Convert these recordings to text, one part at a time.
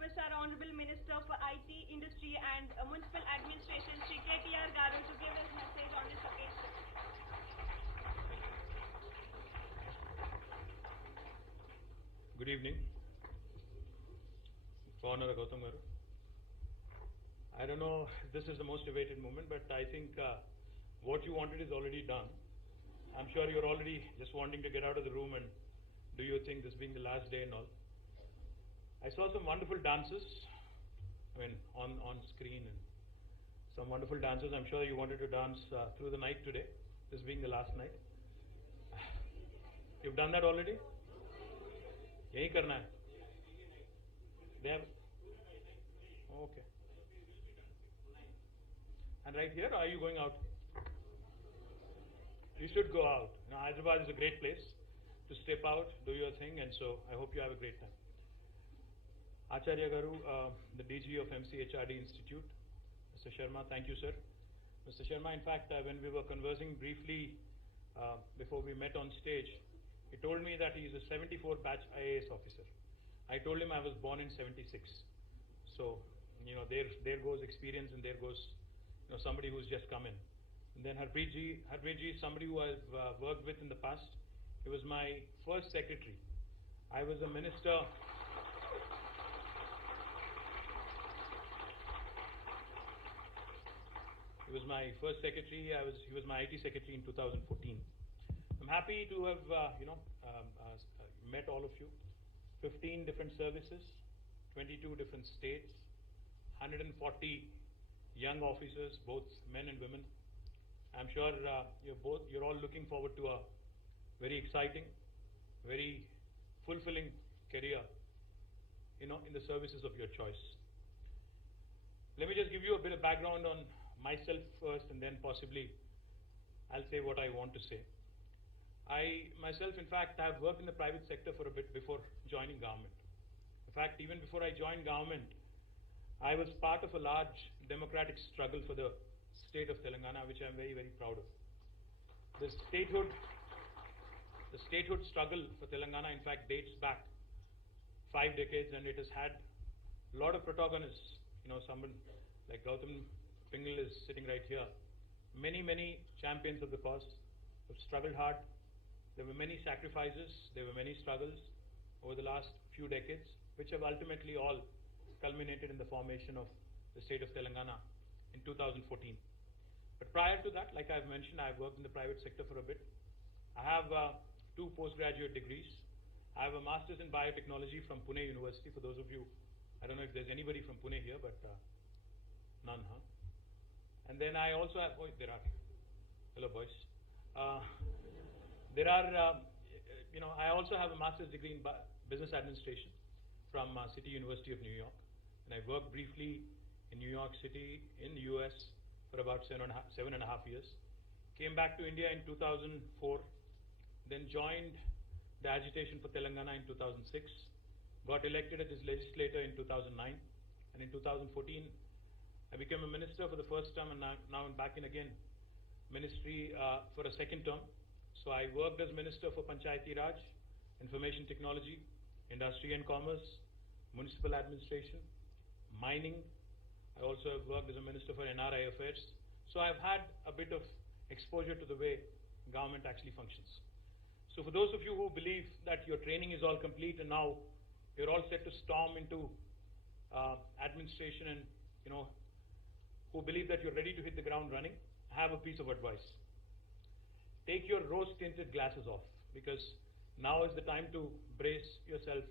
request our Honorable Minister for IT, Industry and Municipal Administration, Shri KTR Garu, to give his message on this occasion. Good evening. Governor Gautam Garu. I don't know if this is the most awaited moment, but I think what you wanted is already done. I'm sure you're already just wanting to get out of the room and do your thing, this being the last day and all. I saw some wonderful dances, on screen, and some wonderful dances. I'm sure you wanted to dance through the night today, this being the last night. You've done that already? Yahi karna hai. They have. Okay. And right here, are you going out? You should go out. Now, Hyderabad is a great place to step out, do your thing, and so I hope you have a great time. Acharya Garu, the DG of MCHRD Institute, Mr. Sharma, thank you, sir. Mr. Sharma, in fact, when we were conversing briefly before we met on stage, he told me that he is a 74 batch IAS officer. I told him I was born in 76. So, there goes experience, and there goes, somebody who's just come in. And then Harpreet ji, somebody who I've worked with in the past. He was my first secretary. I was a minister. He was my first secretary. He was my IT secretary in 2014. I'm happy to have, met all of you. 15 different services, 22 different states, 140 young officers, both men and women. I'm sure you're all looking forward to a very exciting, very fulfilling career, in the services of your choice. Let me just give you a bit of background on myself first, and then possibly I'll say what I want to say. I myself, in fact, have worked in the private sector for a bit before joining government. In fact, even before I joined government, I was part of a large democratic struggle for the state of Telangana, which I'm very, very proud of. The statehood struggle for Telangana, in fact, dates back 5 decades, and it has had a lot of protagonists. Someone like Gautam Pingle is sitting right here. Many, many champions of the cause have struggled hard. There were many sacrifices, there were many struggles over the last few decades, which have ultimately all culminated in the formation of the state of Telangana in 2014. But prior to that, like I've mentioned, I've worked in the private sector for a bit. I have 2 postgraduate degrees. I have a master's in biotechnology from Pune University. For those of you, I don't know if there's anybody from Pune here, but none, huh? And then I also have, there are. Hello, boys. I also have a master's degree in business administration from City University of New York. And I worked briefly in New York City, in the US, for about 7.5 years. Came back to India in 2004, then joined the agitation for Telangana in 2006, got elected as legislator in 2009, and in 2014, I became a minister for the first time, and now I'm back in again ministry for a second term. So I worked as Minister for Panchayati Raj, Information Technology, Industry and Commerce, Municipal Administration, Mining. I also have worked as a Minister for NRI Affairs. So I've had a bit of exposure to the way government actually functions. So for those of you who believe that your training is all complete and now you're all set to storm into administration, and who believe that you're ready to hit the ground running, I have a piece of advice. Take your rose-tinted glasses off, because now is the time to brace yourself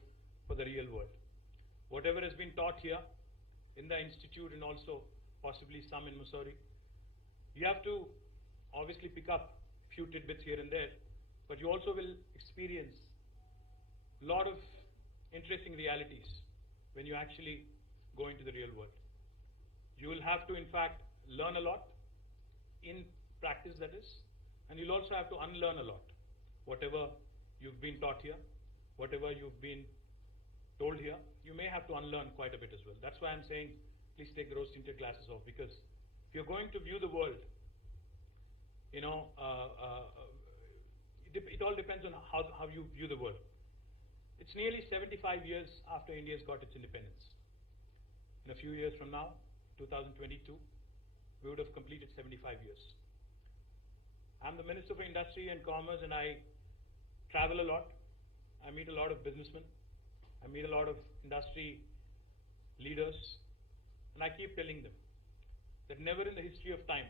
for the real world. Whatever has been taught here in the institute, and also possibly some in Missouri, you have to obviously pick up a few tidbits here and there, but you also will experience a lot of interesting realities when you actually go into the real world. You will have to, in fact, learn a lot in practice, that is, and you'll also have to unlearn a lot. Whatever you've been taught here, whatever you've been told here, you may have to unlearn quite a bit as well. That's why I'm saying, please take the rose-tinted glasses off, because if you're going to view the world, it all depends on how you view the world. It's nearly 75 years after India's got its independence. In a few years from now, 2022, we would have completed 75 years. I'm the Minister for Industry and Commerce, and I travel a lot. I meet a lot of businessmen. I meet a lot of industry leaders, and I keep telling them that never in the history of time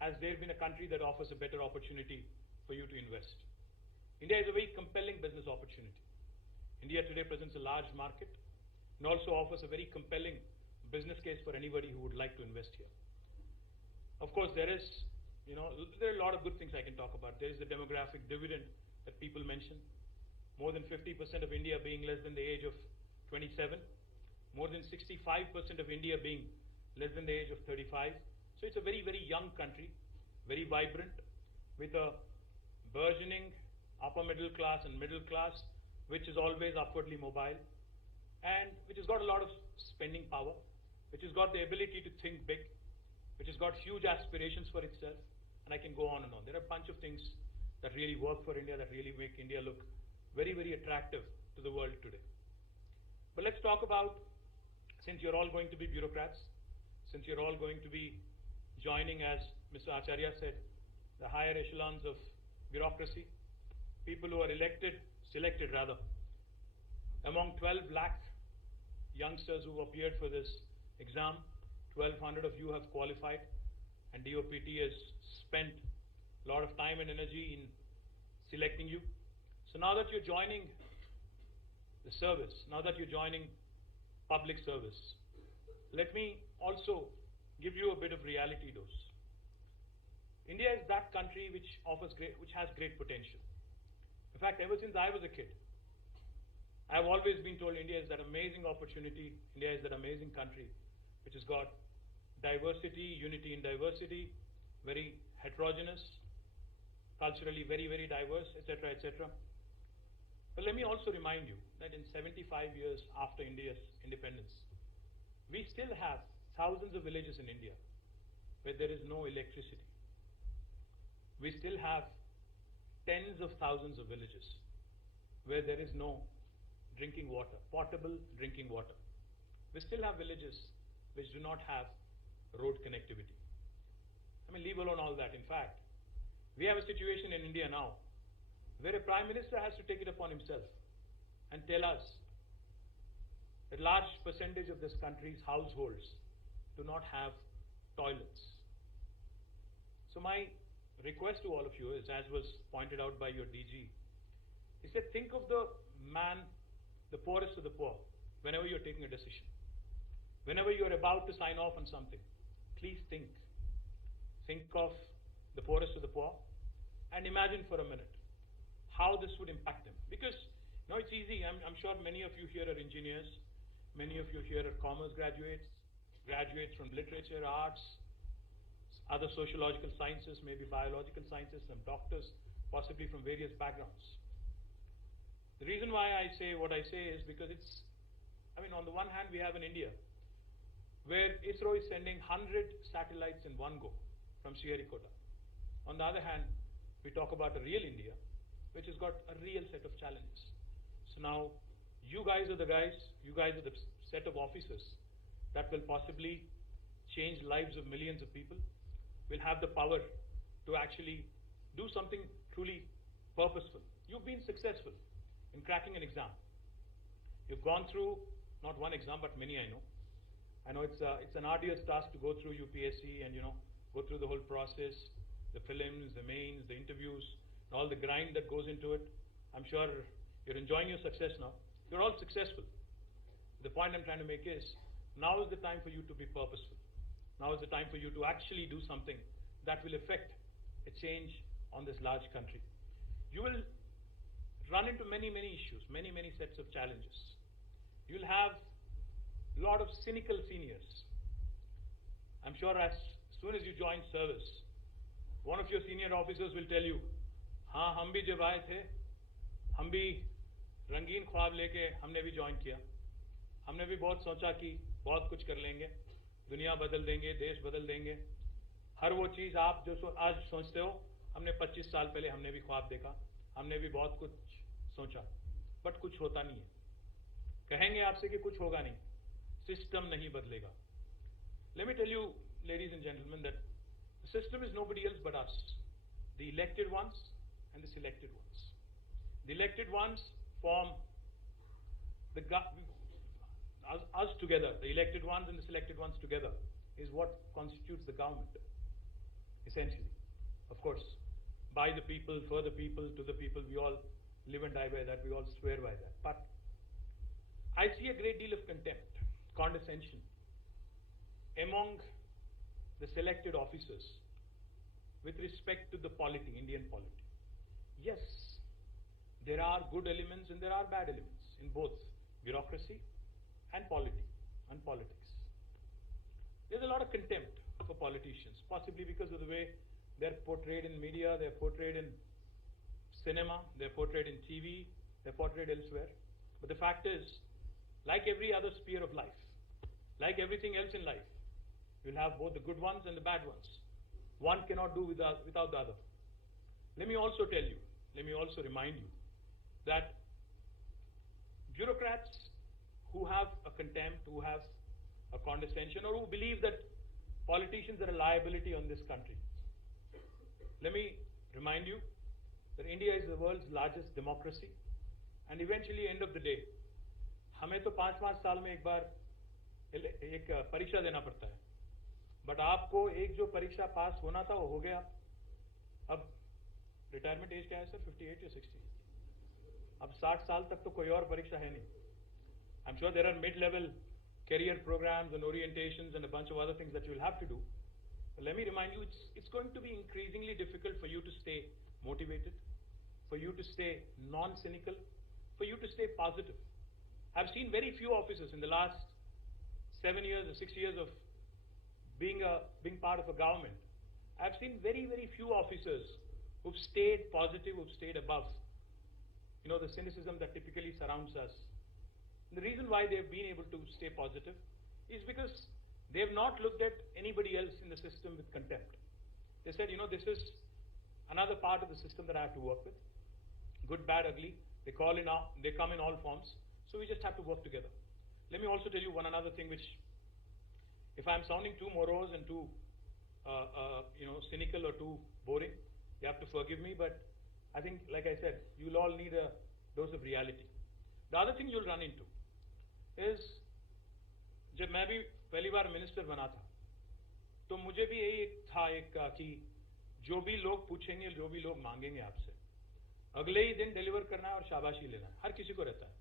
has there been a country that offers a better opportunity for you to invest. India is a very compelling business opportunity. India today presents a large market and also offers a very compelling business case for anybody who would like to invest here. Of course, there are a lot of good things I can talk about. There is the demographic dividend that people mention. More than 50% of India being less than the age of 27. More than 65% of India being less than the age of 35. So it's a very, very young country, very vibrant, with a burgeoning upper middle class and middle class, which is always upwardly mobile, and which has got a lot of spending power, which has got the ability to think big, which has got huge aspirations for itself, and I can go on and on. There are a bunch of things that really work for India, that really make India look very, very attractive to the world today. But let's talk about, since you're all going to be bureaucrats, since you're all going to be joining, as Mr. Acharya said, the higher echelons of bureaucracy, people who are selected rather, among 12 lakh youngsters who appeared for this exam, 1,200 of you have qualified, and DOPT has spent a lot of time and energy in selecting you. So now that you're joining the service, now that you're joining public service, let me also give you a bit of reality dose. India is that country which has great potential. In fact, ever since I was a kid, I've always been told India is that amazing opportunity, India is that amazing country which has got diversity, unity in diversity, very heterogeneous, culturally very, very diverse, etc., etc. But let me also remind you that in 75 years after India's independence, we still have thousands of villages in India where there is no electricity. We still have tens of thousands of villages where there is no drinking water, potable drinking water. We still have villages which do not have road connectivity. I mean, leave alone all that. In fact, we have a situation in India now where a Prime Minister has to take it upon himself and tell us that a large percentage of this country's households do not have toilets. So my request to all of you is, as was pointed out by your DG, is that think of the man, the poorest of the poor, whenever you're taking a decision. Whenever you're about to sign off on something, please think. Think of the poorest of the poor and imagine for a minute how this would impact them. Because, it's easy. I'm sure many of you here are engineers. Many of you here are commerce graduates, graduates from literature, arts, other sociological sciences, maybe biological sciences, some doctors, possibly from various backgrounds. The reason why I say what I say is because on the one hand, we have in India where ISRO is sending 100 satellites in one go from Sriharikota. On the other hand, we talk about a real India, which has got a real set of challenges. So now, you guys are the set of officers that will possibly change lives of millions of people, will have the power to actually do something truly purposeful. You've been successful in cracking an exam. You've gone through not one exam, but many, I know. I know it's an arduous task to go through UPSC and, go through the whole process, the prelims, the mains, the interviews, and all the grind that goes into it. I'm sure you're enjoying your success now. You're all successful. The point I'm trying to make is, now is the time for you to be purposeful. Now is the time for you to actually do something that will affect a change on this large country. You will run into many, many issues, many, many sets of challenges. You'll have a lot of cynical seniors. I'm sure as soon as you join service, one of your senior officers will tell you, हाँ हम भी जब आए थे, हम भी रंगीन ख्वाब लेके हमने भी ज्वाइन किया, हमने भी बहुत सोचा कि बहुत कुछ कर लेंगे, दुनिया बदल देंगे, देश बदल देंगे, हर वो चीज़ आप जो आज सोचते हो, हमने 25 साल पहले हमने भी ख्वाब देखा, हमने भी बहुत कुछ सोचा, बट कुछ होता नहीं है. कहेंगे आपसे कि कुछ होगा नहीं. system nahi badlega. Let me tell you, ladies and gentlemen, that the system is nobody else but us, the elected ones and the selected ones. The elected ones form us together, the elected ones and the selected ones together is what constitutes the government, essentially. Of course, by the people, for the people, to the people, we all live and die by that, we all swear by that. But I see a great deal of contempt, condescension among the selected officers with respect to the polity, Indian polity. Yes, there are good elements and there are bad elements in both bureaucracy and polity and politics. There's a lot of contempt for politicians, possibly because of the way they're portrayed in media, they're portrayed in cinema, they're portrayed in TV, they're portrayed elsewhere. But the fact is, like every other sphere of life, like everything else in life, you'll have both the good ones and the bad ones. One cannot do without the other. Let me also tell you, let me also remind you that bureaucrats who have a contempt, who have a condescension, or who believe that politicians are a liability on this country. Let me remind you that India is the world's largest democracy, and eventually, end of the day, हमें तो 5-5 साल में एक बार एक परीक्षा देना पड़ता है, बट आपको एक जो परीक्षा पास होना था वो हो गया. अब रिटायरमेंट एज क्या है सर? 58 या 60? अब 60 साल तक तो कोई और परीक्षा है नहीं. I'm sure there are mid-level career programs and orientations and a bunch of other things that you'll have to do. But let me remind you, it's going to be increasingly difficult for you to stay motivated, for you to stay non-cynical, for you to stay positive. I've seen very few officers in the last 7 years or 6 years of being part of a government. I've seen very, very few officers who've stayed positive, who've stayed above, the cynicism that typically surrounds us. And the reason why they've been able to stay positive is because they've not looked at anybody else in the system with contempt. They said, this is another part of the system that I have to work with. Good, bad, ugly. They come in all forms. So we just have to work together. Let me also tell you one another thing which, if I'm sounding too morose and too, cynical or too boring, you have to forgive me. But I think, like I said, you'll all need a dose of reality. The other thing you'll run into is, जब मैं भी पहली बार minister बना था, तो मुझे भी यही था कि जो भी लोग पूछेंगे, जो भी लोग मांगेंगे आपसे, अगले ही दिन डिलीवर करना है और शाबाशी लेना है. हर किसी को रहता है.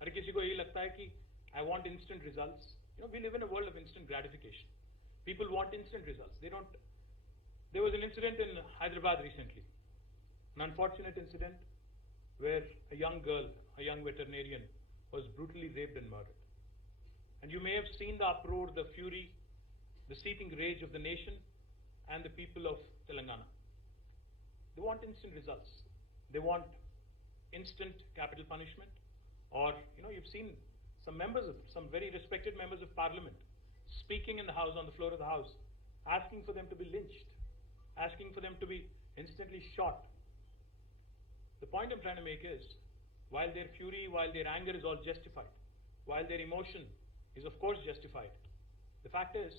हर किसी को यही लगता है कि I want instant results. We live in a world of instant gratification. People want instant results. There was an incident in Hyderabad recently, an unfortunate incident where a young girl, a young veterinarian, was brutally raped and murdered. And you may have seen the uproar, the fury, the seething rage of the nation and the people of Telangana. They want instant results. They want instant capital punishment. Or, you've seen some very respected members of parliament speaking in the house, on the floor of the house, asking for them to be lynched, asking for them to be instantly shot. The point I'm trying to make is, while their fury, while their anger is all justified, while their emotion is of course justified, the fact is,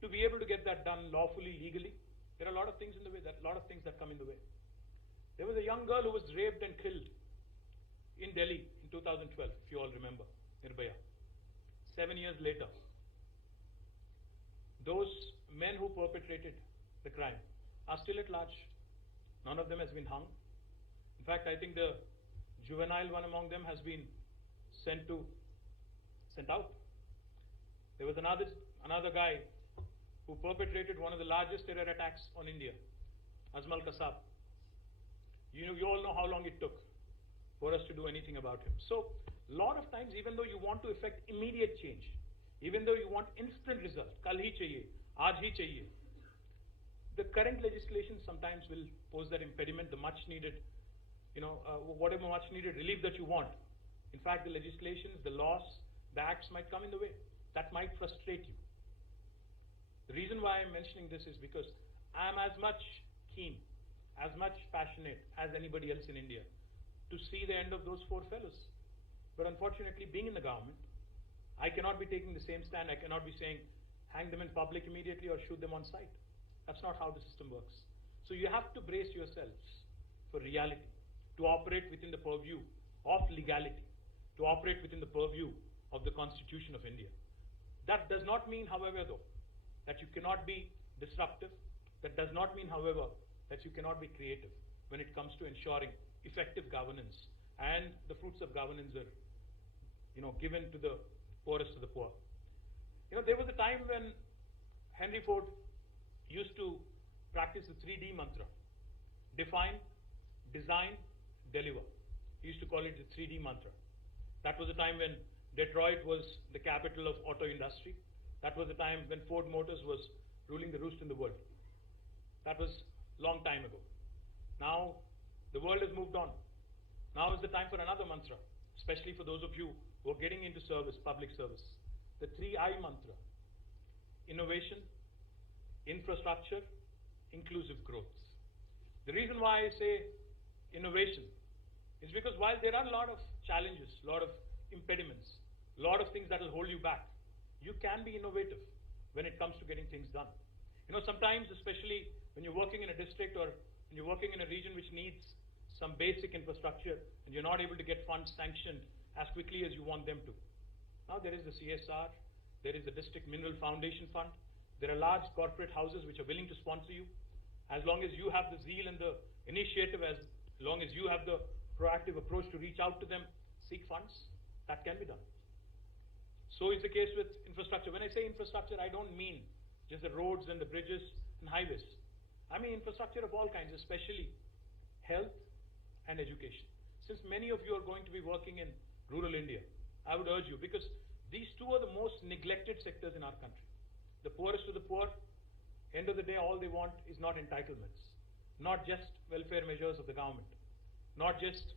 to be able to get that done lawfully, legally, there are a lot of things in the way, a lot of things that come in the way. There was a young girl who was raped and killed in Delhi in 2012, if you all remember, Nirbhaya. 7 years later, those men who perpetrated the crime are still at large. None of them has been hung. In fact, I think the juvenile one among them has been sent out. There was another guy who perpetrated one of the largest terror attacks on India, Azmal Kasab. You all know how long it took for us to do anything about him. So, a lot of times, even though you want to effect immediate change, even though you want instant result, kal hi chahiye, aaj hi chahiye, the current legislation sometimes will pose that impediment, the much needed, whatever much needed relief that you want. In fact, the legislations, the laws, the acts might come in the way. That might frustrate you. The reason why I'm mentioning this is because I'm as much keen, as much passionate as anybody else in India to see the end of those 4 fellows. But unfortunately, being in the government, I cannot be taking the same stand. I cannot be saying, hang them in public immediately or shoot them on sight. That's not how the system works. So you have to brace yourselves for reality, to operate within the purview of legality, to operate within the purview of the Constitution of India. That does not mean, however, though, that you cannot be disruptive. That does not mean, however, that you cannot be creative when it comes to ensuring effective governance, and the fruits of governance are, given to the poorest of the poor. There was a time when Henry Ford used to practice the 3D mantra: define, design, deliver. He used to call it the 3D mantra. That was a time when Detroit was the capital of auto industry. That was the time when Ford Motors was ruling the roost in the world. That was a long time ago. Now, the world has moved on. Now is the time for another mantra, especially for those of you who are getting into service, public service. The 3I mantra: innovation, infrastructure, inclusive growth. The reason why I say innovation is because while there are a lot of challenges, a lot of impediments, a lot of things that will hold you back, you can be innovative when it comes to getting things done. Sometimes, especially when you're working in a district or when you're working in a region which needs some basic infrastructure and you're not able to get funds sanctioned as quickly as you want them to. Now there is the CSR, there is the District Mineral Foundation Fund, there are large corporate houses which are willing to sponsor you. As long as you have the zeal and the initiative, as long as you have the proactive approach to reach out to them, seek funds, that can be done. So is the case with infrastructure. When I say infrastructure, I don't mean just the roads and the bridges and highways. I mean infrastructure of all kinds, especially health and education. Since many of you are going to be working in rural India, I would urge you, because these two are the most neglected sectors in our country. The poorest of the poor, end of the day, all they want is not entitlements, not just welfare measures of the government, not just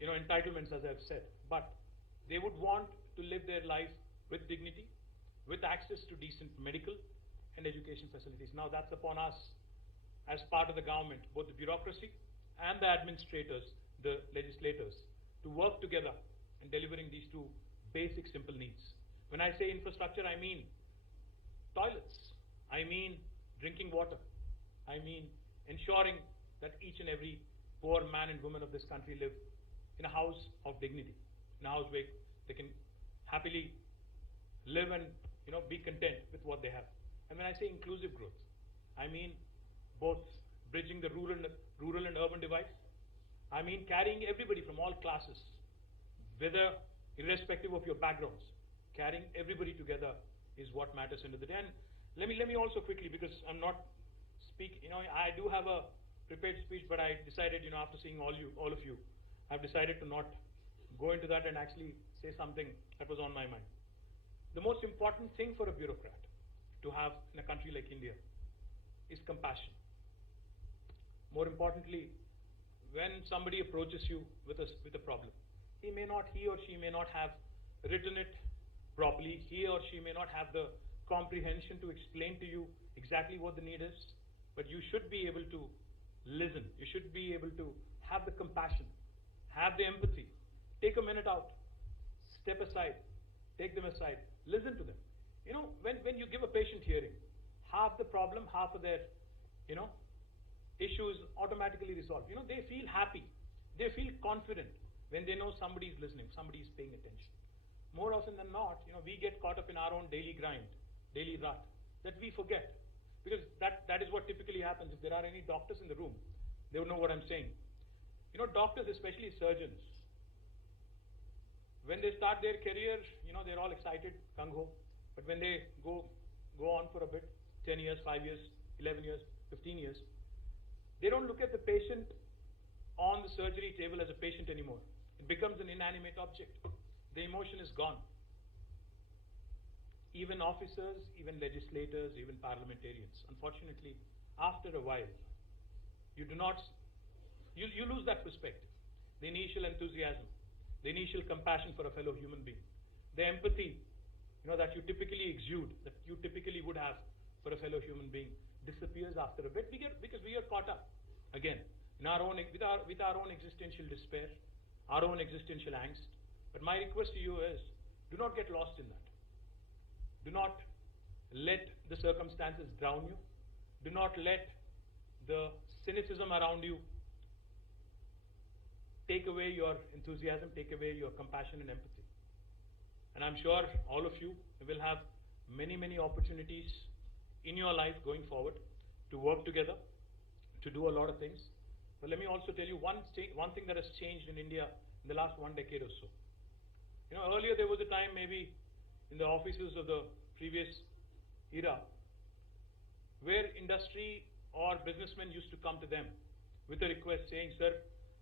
entitlements, as I've said, but they would want to live their life with dignity, with access to decent medical and education facilities. Now that's upon us as part of the government, both the bureaucracy and the administrators, the legislators, to work together in delivering these two basic simple needs. When I say infrastructure, I mean toilets, I mean drinking water, I mean ensuring that each and every poor man and woman of this country live in a house of dignity, in a house where they can happily live and be content with what they have. And when I say inclusive growth, I mean both bridging the rural and urban divide. I mean carrying everybody from all classes, whether irrespective of your backgrounds, carrying everybody together is what matters end of the day. And let me also quickly, because I'm not speaking, I do have a prepared speech, but I decided, after seeing all of you, I've decided to not go into that and actually say something that was on my mind. The most important thing for a bureaucrat to have in a country like India is compassion. More importantly, when somebody approaches you with a problem, he or she may not have written it properly, he or she may not have the comprehension to explain to you exactly what the need is, but you should be able to listen, you should be able to have the compassion, have the empathy, take a minute out, step aside, take them aside, listen to them. When you give a patient hearing, half the problem, half of their, issue is automatically resolved. They feel happy, they feel confident when they know somebody is listening, somebody is paying attention. More often than not, we get caught up in our own daily grind, daily rut, that we forget. Because that is what typically happens. If there are any doctors in the room, they will know what I'm saying. Doctors, especially surgeons, when they start their career, they're all excited, gung-ho. But when they go on for a bit, 10 years, 5 years, 11 years, 15 years, they don't look at the patient on the surgery table as a patient anymore. It becomes an inanimate object. The emotion is gone. Even officers, even legislators, even parliamentarians, unfortunately, after a while, you lose that perspective. The initial enthusiasm, the initial compassion for a fellow human being, the empathy, that you typically exude, that you typically would have for a fellow human being, disappears after a bit because we are caught up again in our own existential despair, our own existential angst. But my request to you is, Do not get lost in that. Do not let the circumstances drown you. Do not let the cynicism around you take away your enthusiasm, take away your compassion and empathy. And I'm sure all of you will have many, many opportunities in your life going forward to work together, to do a lot of things. But let me also tell you one thing that has changed in India in the last 1 decade or so. You know, earlier there was a time maybe in the offices of the previous era where industry or businessmen used to come to them with a request saying, sir,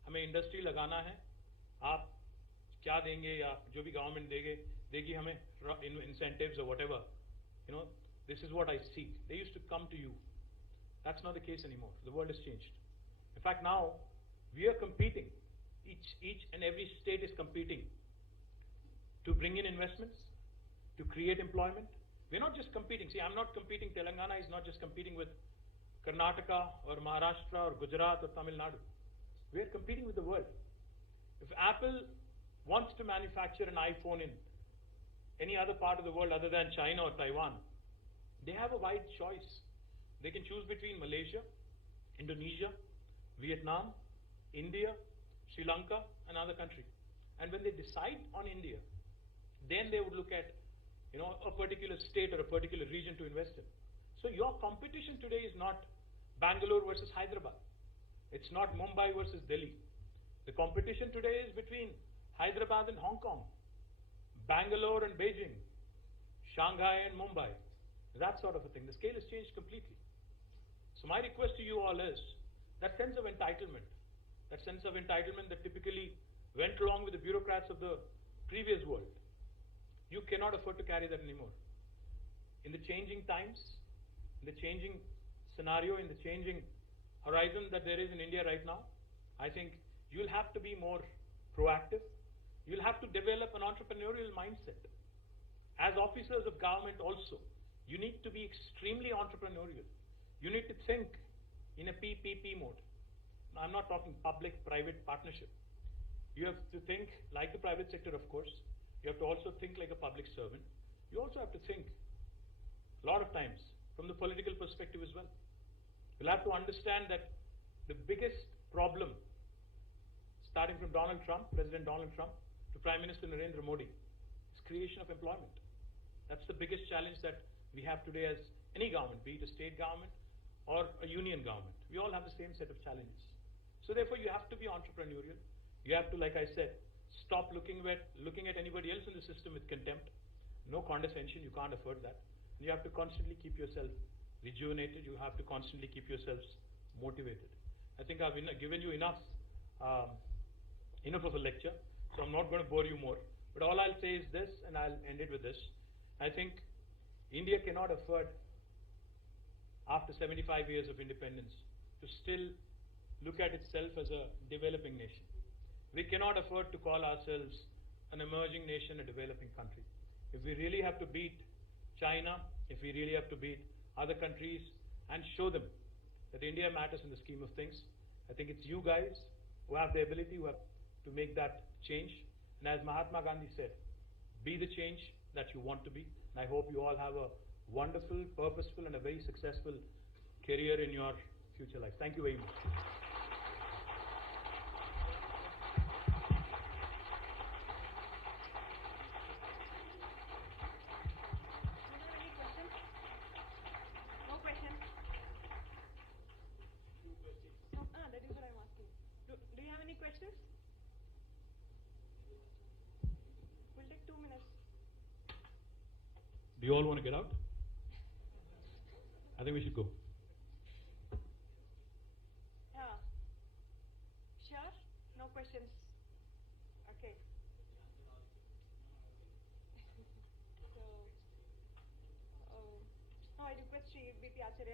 हमें industry लगाना है, आप क्या देंगे या जो भी government देगी हमें incentives or whatever, you know, this is what I seek. They used to come to you. That's not the case anymore. The world has changed. In fact, now we are competing. Each and every state is competing to bring in investments, to create employment. We're not just competing. See, I'm not competing. Telangana is not just competing with Karnataka or Maharashtra or Gujarat or Tamil Nadu. We are competing with the world. If Apple wants to manufacture an iPhone in any other part of the world other than China or Taiwan, they have a wide choice. They can choose between Malaysia, Indonesia, Vietnam, India, Sri Lanka, and other country. And when they decide on India, then they would look at, you know, a particular state or a particular region to invest in. So your competition today is not Bangalore versus Hyderabad. It's not Mumbai versus Delhi. The competition today is between Hyderabad and Hong Kong, Bangalore and Beijing, Shanghai and Mumbai, that sort of a thing. The scale has changed completely. So my request to you all is that sense of entitlement that typically went along with the bureaucrats of the previous world. You cannot afford to carry that anymore. In the changing times, in the changing scenario, in the changing horizon that there is in India right now, I think you'll have to be more proactive. You'll have to develop an entrepreneurial mindset. As officers of government also, you need to be extremely entrepreneurial. You need to think in a PPP mode. Now, I'm not talking public-private partnership. You have to think like the private sector, of course. You have to also think like a public servant. You also have to think, a lot of times, from the political perspective as well. You'll have to understand that the biggest problem, starting from President Donald Trump, to Prime Minister Narendra Modi, is creation of employment. That's the biggest challenge that we have today as any government, be it a state government or a union government. We all have the same set of challenges. So therefore, you have to be entrepreneurial. You have to, like I said, stop looking at anybody else in the system with contempt. No condescension, you can't afford that. And you have to constantly keep yourself rejuvenated. You have to constantly keep yourselves motivated. I think I've given you enough of a lecture, so I'm not going to bore you more. But all I'll say is this, and I'll end it with this. I think India cannot afford, after 75 years of independence, to still look at itself as a developing nation. We cannot afford to call ourselves an emerging nation, a developing country. If we really have to beat China, if we really have to beat other countries and show them that India matters in the scheme of things, I think it's you guys who have the ability, who have to make that change. And as Mahatma Gandhi said, be the change that you want to be. And I hope you all have a wonderful, purposeful, and a very successful career in your future life. Thank you very much. Questions? We'll take 2 minutes. Do you all want to get out? I think we should go. Yeah. Sure? No questions? Okay. So, I request Sri BP Acharya